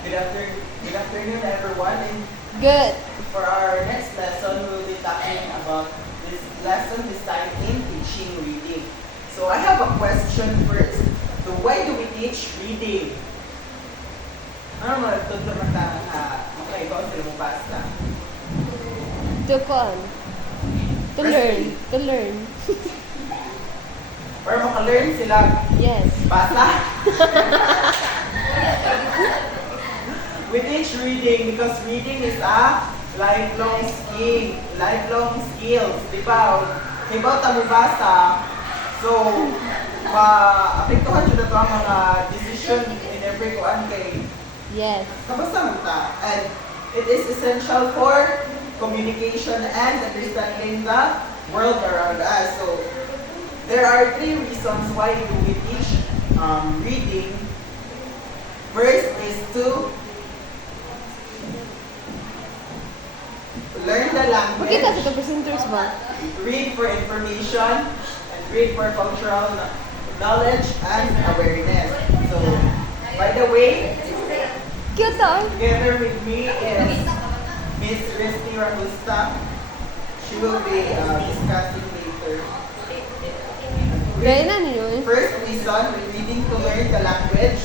Good afternoon, everyone. And Good. for our next lesson, we'll be talking about this lesson this time in teaching reading. So I have a question first. So why do we teach reading? Ano mo natuto man ta okay ba sila mo basta? To learn. To learn. Para maka-learn sila Yes. basa? We teach reading because reading is a lifelong skills, di ba? Hibaw ta mo basa, so maapektuhan jud nato ang mga decision in every kuan kay Yes. kabasa man ta. And it is essential for communication and understanding the world around us. So there are three reasons why we teach reading. First is to learn the language, Makita sa presenters ba? read for information, and read for cultural knowledge and awareness. So, by the way, Cute ah. together with me is Miss Risty Ragusta. She will be discussing later. Gaya na ninyo eh. First reason, reading to learn the language.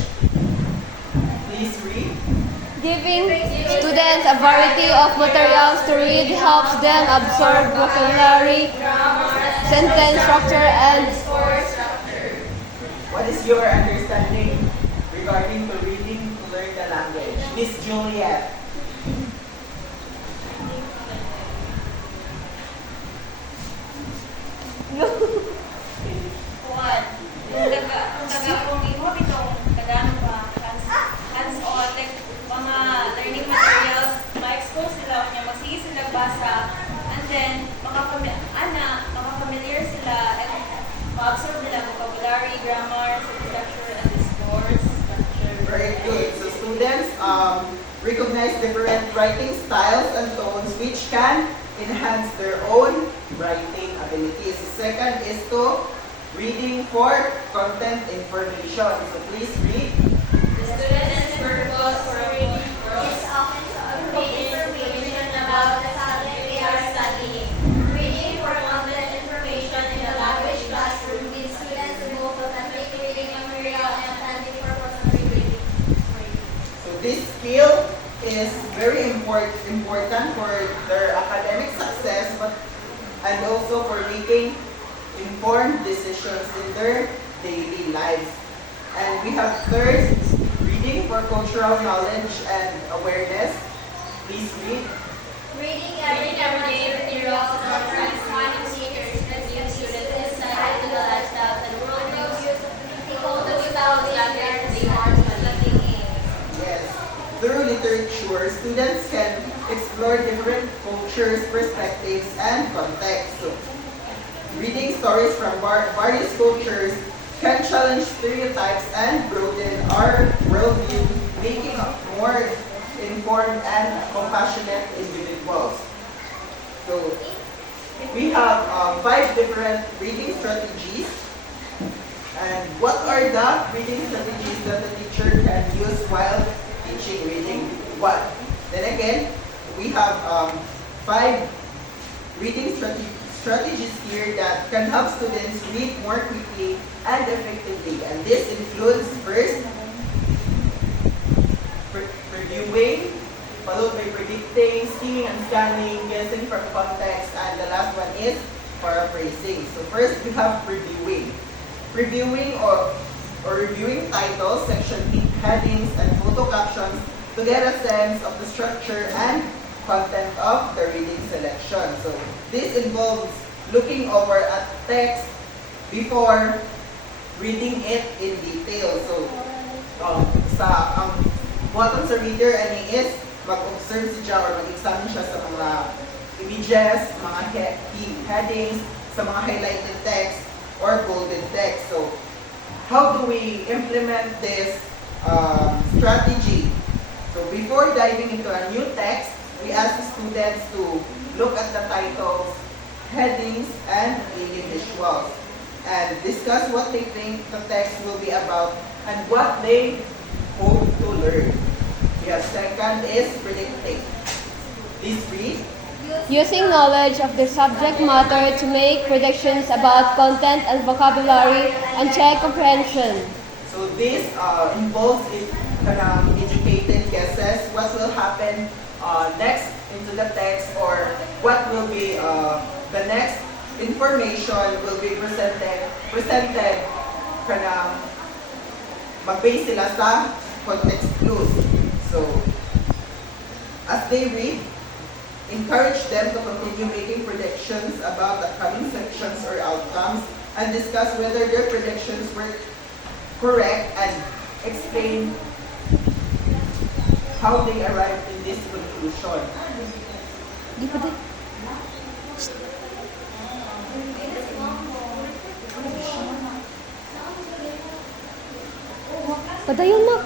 Please read. Giving students a variety of materials to read helps them absorb vocabulary, sentence structure, and What is your understanding regarding to reading to learn the language? Miss Juliet. Kuan. Yung taga-pong imo bitong tagaan pa hands-on like mga learning materials, ma-expose sila kanya magsige sila basa and then makafamiliar sila at ma-absorb nila vocabulary, grammar, sentence structure, and discourse structure. Very good. So students recognize different writing styles and tones which can enhance their own writing abilities. The second is to reading for content information. So please read. The student's purpose for reading is often to obtain information about the subject they are studying. Reading for content information in the language classroom gives students both authentic reading material and authentic purpose of reading. So this skill is very important for their academic success, and also for making informed decisions in their daily lives. And we have third, reading for cultural knowledge and awareness. Please read. Reading everyday materials from transcribing speakers and students insight into the lifestyles and worldviews of people without standards they are studying in. Yes. Through literature, students can explore different cultures, perspectives, and contexts. So, reading stories from various cultures can challenge stereotypes and broaden our worldview, making us more informed and compassionate individuals. So, we have 5 different reading strategies. And what are the reading strategies that the teacher can use while teaching reading? What? Then again, we have 5 reading strategies here that can help students read more quickly and effectively. And this includes first, reviewing, followed by predicting, skimming and scanning, guessing from context, and the last one is paraphrasing. So first we have reviewing. Reviewing or reviewing titles, section headings, and photo captions to get a sense of the structure and content of the reading selection. So this involves looking over a text before reading it in detail. So buhaton sa reader ani is mag-observe siya or mag-examine siya sa mga images, mga headings, sa mga highlighted text or bolded text. So how do we implement this strategy? So before diving into a new text, we ask the students to look at the titles, headings, and daily visuals, and discuss what they think the text will be about and what they hope to learn. So We have second is predicting. Please read. Using knowledge of the subject matter to make predictions about content and vocabulary and check comprehension. So this involves educated guesses what will happen next into the text, or what will be the next information will be presented kanang mag-base sila sa context clues. So as they read, encourage them to continue making predictions about upcoming sections or outcomes and discuss whether their predictions were correct and explain how they arrived in this conclusion. Di pa din. Padayon na.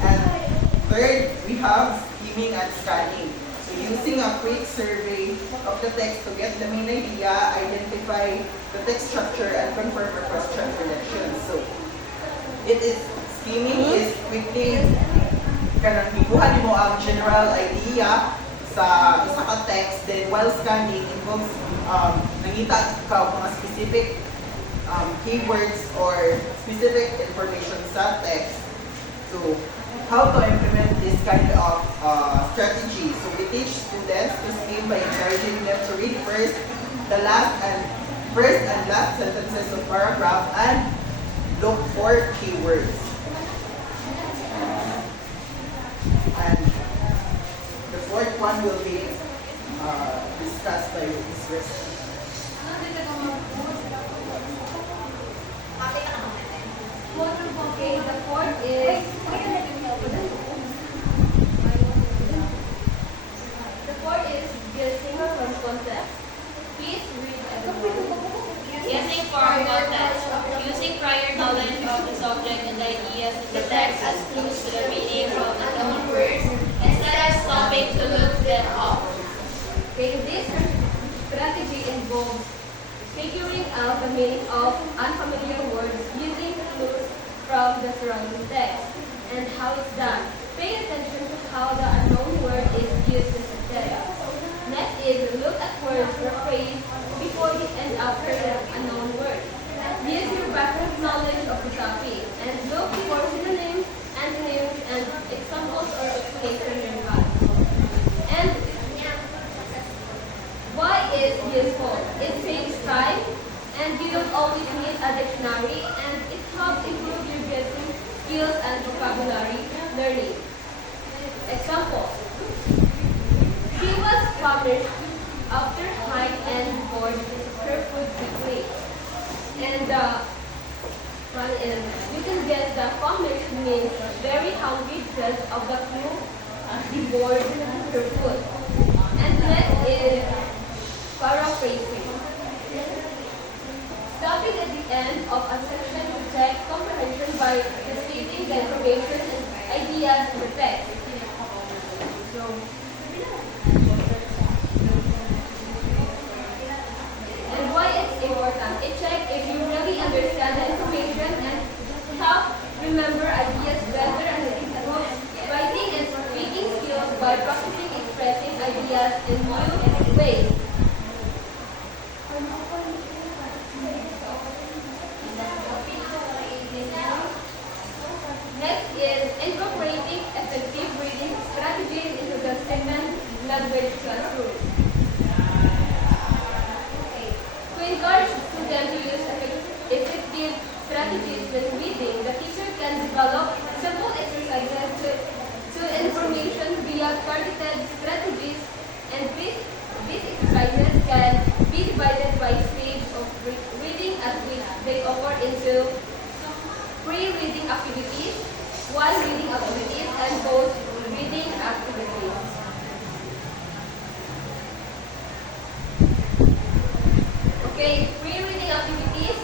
And third, we have scheming and scanning. So using a quick survey of the text to get the main idea, identify the text structure, and confirm or question predictions. So it is scheming is quickly kanang hibuhan mo ang general idea sa isa ka text, then while scanning involves nangita ka mga specific keywords or specific information sa text. So how to implement this kind of strategy? So we teach students to scheme by encouraging them to read first and last sentences of paragraph and look for keywords. And the fourth one will be discussed by Ms. Rest. Okay, the fourth is guessing from context. Please read Guessing from context, using prior knowledge of the subject and the ideas in the text as clues to the meaning of the known words, instead of stopping to look them up. Okay, this strategy involves figuring out the meaning of unfamiliar words using clues from the surrounding text. And how it's done? Pay attention to how the unknown word is used in the text. Next is look at words or phrase before and after the unknown word. Use your background knowledge of the topic and look for synonyms, antonyms, and examples or explanation cards. And why is useful? It saves time, and you don't always need a dictionary, and it helps improve your guessing skills and vocabulary learning. Example: she was famished after hike and board her food quickly. And one is you can guess that famished means very hungry because of the clue devoured her food. And next is paraphrasing. Stopping at the end of a section to check comprehension by restating the information and ideas in the text. So, and why it's important? It checks if you really understand the information and help remember ideas better and improve writing and speaking skills by practicing expressing ideas in new ways. Next is incorporating effective reading strategies into the segment language classroom. To encourage students to use effective strategies when reading, the teacher can develop simple exercises to information via targeted strategies, and these exercises can be divided by stage of reading at which they occur into pre-reading activities, while reading activities, and post-reading activities. Okay, pre-reading activities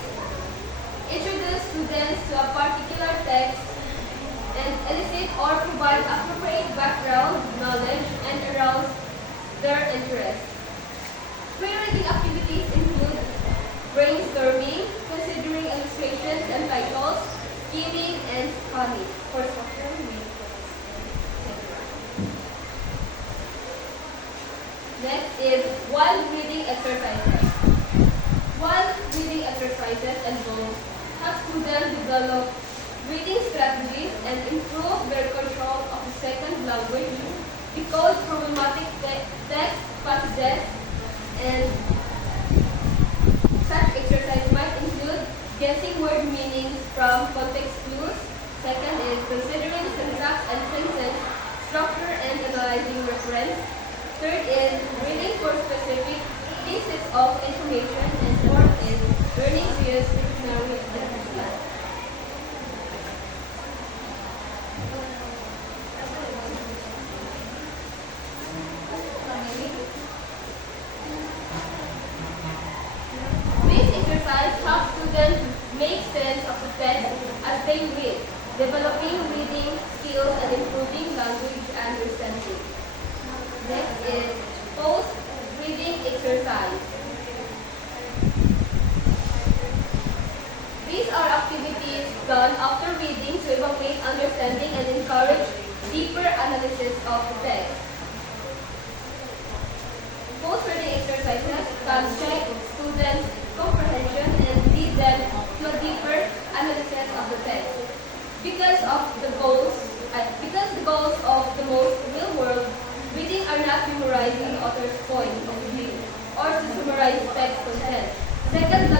introduce students to a particular text and elicit or provide appropriate background knowledge and arouse their interest. Pre-reading activities include brainstorming, considering illustrations and titles, scheming, and scanning for software reading. While reading exercises. While reading exercises and goals, have students develop reading strategies and improve their control of the second language, decode problematic text passages, and such exercise might include guessing word meanings from context clues. Second is considering syntax and sentence structure and analyzing reference. Third is reading for specific pieces of information. And fourth is learning to use dictionary and atlas. This exercise helps students make sense of the text as they read, developing reading skills and improving language understanding. Next is post-reading exercise. These are activities done after reading to evaluate understanding and encourage deeper analysis of the text. Post-reading exercises can check students' comprehension and lead them to a deeper analysis of the text. Because the goals of the most real world reading are not memorizing the author's point of view or to summarize text content. Second